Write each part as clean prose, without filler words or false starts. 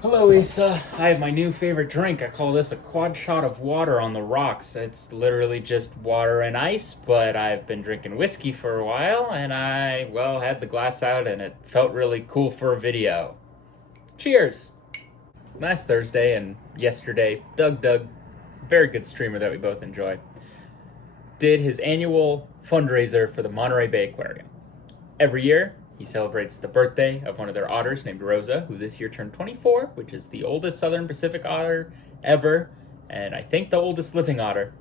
Hello, Issa. I have my new favorite drink. I call this a quad shot of water on the rocks. It's literally just water and ice, but I've been drinking whiskey for a while, and I had the glass out, and it felt really cool for a video. Cheers! Last Thursday and yesterday, DougDoug, very good streamer that we both enjoy, did his annual fundraiser for the Monterey Bay Aquarium. Every year, he celebrates the birthday of one of their otters named Rosa, who this year turned 24, which is the oldest Southern Pacific otter ever, and I think the oldest living otter.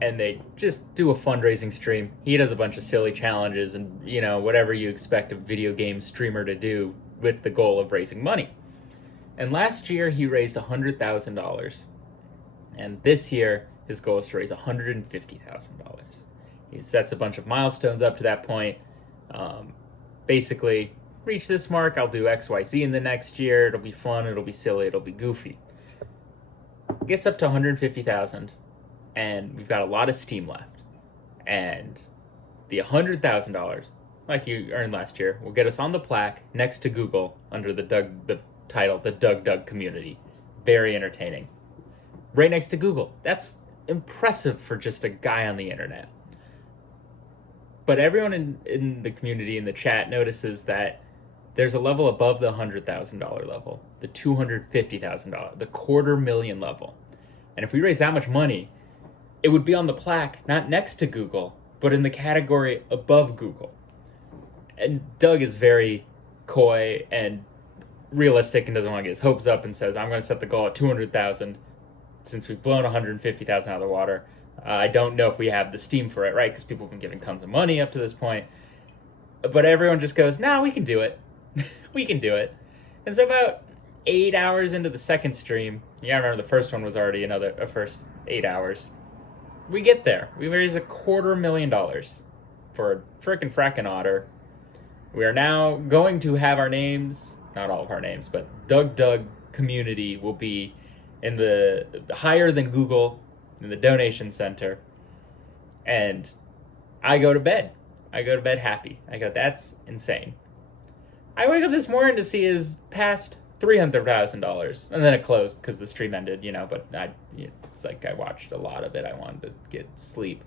And they just do a fundraising stream. He does a bunch of silly challenges and, whatever you expect a video game streamer to do with the goal of raising money. And last year, he raised $100,000. And this year, his goal is to raise $150,000. He sets a bunch of milestones up to that point. Basically, reach this mark, I'll do XYZ in the next year. It'll be fun, it'll be silly, it'll be goofy. Gets up to 150,000, and we've got a lot of steam left. And the $100,000, like you earned last year, will get us on the plaque next to Google under the title, the DougDoug community. Very entertaining. Right next to Google. That's impressive for just a guy on the internet. But everyone in the community, in the chat, notices that there's a level above the $100,000 level, the $250,000, the $250,000 level. And if we raise that much money, it would be on the plaque, not next to Google, but in the category above Google. And Doug is very coy and realistic and doesn't want to get his hopes up and says, I'm going to set the goal at 200,000 since we've blown 150,000 out of the water. I don't know if we have the steam for it, right? Because people have been giving tons of money up to this point. But everyone just goes, nah, we can do it. We can do it. And so about 8 hours into the second stream, I remember the first one was already a first 8 hours. We get there. We raise $250,000 for a frickin' frackin' otter. We are now going to have our names, not all of our names, but DougDoug community will be in the higher than Google, in the donation center, and I go to bed. I go to bed happy. I go, that's insane. I wake up this morning to see his past $300,000, and then it closed because the stream ended, but it's like I watched a lot of it. I wanted to get sleep.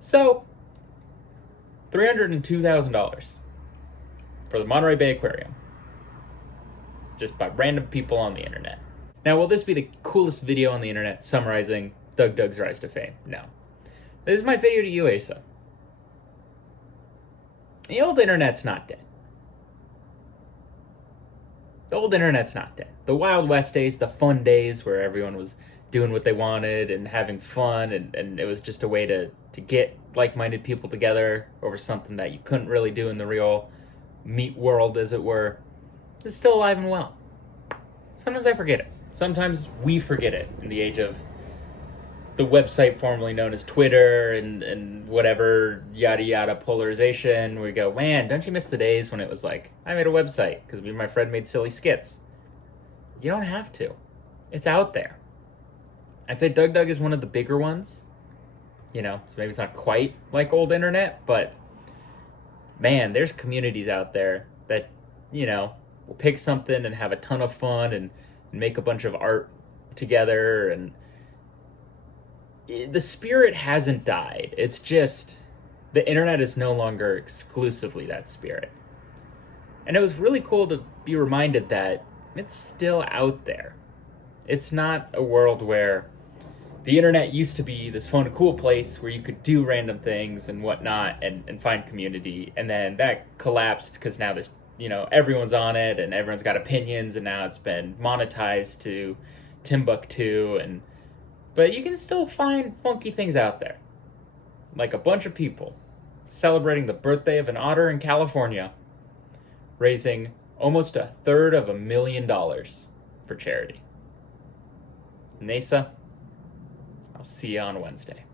So, $302,000 for the Monterey Bay Aquarium, just by random people on the internet. Now, will this be the coolest video on the internet summarizing DougDoug's rise to fame? No. This is my video to you, Asa. The old internet's not dead. The old internet's not dead. The Wild West days, the fun days where everyone was doing what they wanted and having fun, and it was just a way to get like-minded people together over something that you couldn't really do in the real meat world, as it were, is still alive and well. Sometimes I forget it. Sometimes we forget it in the age of the website formerly known as Twitter and whatever yada yada polarization. We go, man, don't you miss the days when it was like, I made a website because me and my friend made silly skits? You don't have to. It's out there. I'd say DougDoug is one of the bigger ones. So maybe it's not quite like old internet, but man, there's communities out there that, will pick something and have a ton of fun and make a bunch of art together, and the spirit hasn't died. It's just the internet is no longer exclusively that spirit. And it was really cool to be reminded that it's still out there. It's not a world where the internet used to be this fun, cool place where you could do random things and whatnot and find community. And then that collapsed because now there's, everyone's on it and everyone's got opinions, and now it's been monetized to Timbuktu. But you can still find funky things out there. Like a bunch of people celebrating the birthday of an otter in California, raising almost $250,000 for charity. Nasa, I'll see you on Wednesday.